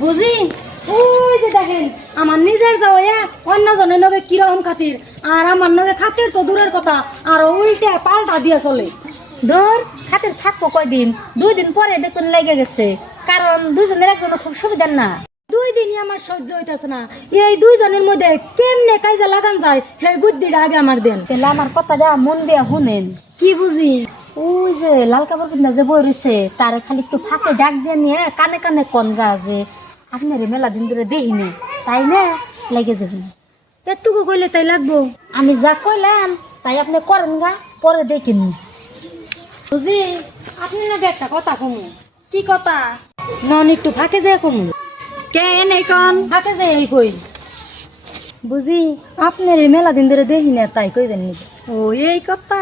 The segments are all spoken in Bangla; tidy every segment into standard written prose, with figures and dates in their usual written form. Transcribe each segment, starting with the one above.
বুঝি ওই যে দেখেন আমার নিজের যাওয়া অন্য জনের নগে কিরকম খাতির আর আমার নগে খাতির তো দূরের কথা আর উল্টে পাল্টা দিয়ে চলে। দূর খাতির থাকবো কয়দিন, 2 দিন পরে দেখুন লেগে গেছে, কারণ দুজনের একজনের খুব সুবিধার না। 2 দিনই আমার সহ্য হইতাছে না, এই 2 জনের মধ্যে কেমনে কাজে লাগান যায় সেই বুদ্ধিটা আগে আমার দেন। তাহলে আমার কথাটা মন দিয়া শুনেন। কি বুঝি? ওই যে লাল কাপড় কিনা যে বই রয়েছে তারে খালি একটু ফাঁকে ডাক দিয়ে নিয়ে কানে কানে কনগা যে আপনার মেলা দিন ধরে দেখিনি, তাই না লেগে যাবেন। একটুকু কইলে তাই লাগবো? আমি যা কইলাম তাই আপনি করেন গা, পরে দেখিন। বুঝি আপনি নাকি একটা কথা কমু। কি কথা? নন একটু ফাঁকে যায় কমু। কে এনে কোন ফাঁকে যায় এই কই? বুঝি আপনার এই মেলা দিন ধরে দেখি না তাই কইবেন নি? ও এই কথা।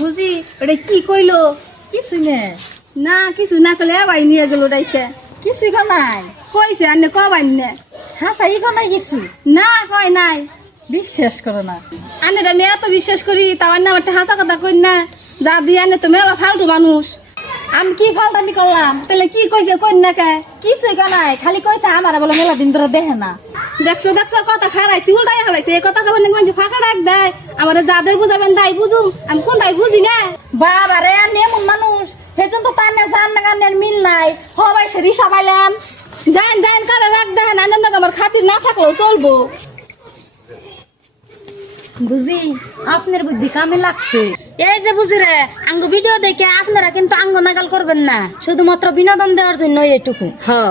বুঝি ওটা কি কইলো? কিছু না। না কিছু না কলে ভাই নিয়ে গেল ডাইতে। কিছু কো নাই। কইছে আনে কবাই না। হাসাই কো নাই কিছু। না কয় নাই। বিশ্বাস করো না। আনে আমি এত বিশ্বাস করি তাও আনে আমার হাতা কথা কই না। যা দিয়ে আনে তো মেলা ফালতু মানুষ। আমি কি ফালতামি করলাম? তাহলে কি কইছে কই না কে? কিছুই কো নাই, খালি কইছে আমার বলে মেলা দিন ধরে দেখে না। দেখছো দেখছো কথা খারাই তুই উল্টাই হালাইছে এই কথা কবেন না ফাঁকা রাখ দেয় আমার যা দেয় বুঝাবেন তাই বুঝুম আমি কোন তাই বুঝি না। বাবা রে আমি এমন মানুষ সেজন তো তার না জান না গানের মিল নাই হবাই সেদি সবাইলাম। জান জান কারে রাখ দেন আনন্দ আমার খাতির না থাকলেও চলবো। বুঝি আপনার বুদ্ধি কামে লাগছে। এই যে বুঝি রে আঙ্গ ভিডিও দেখে আপনারা কিন্তু আঙ্গ নাগাল করবেন না, শুধুমাত্র বিনোদন দেওয়ার জন্য এইটুকু। হ্যাঁ।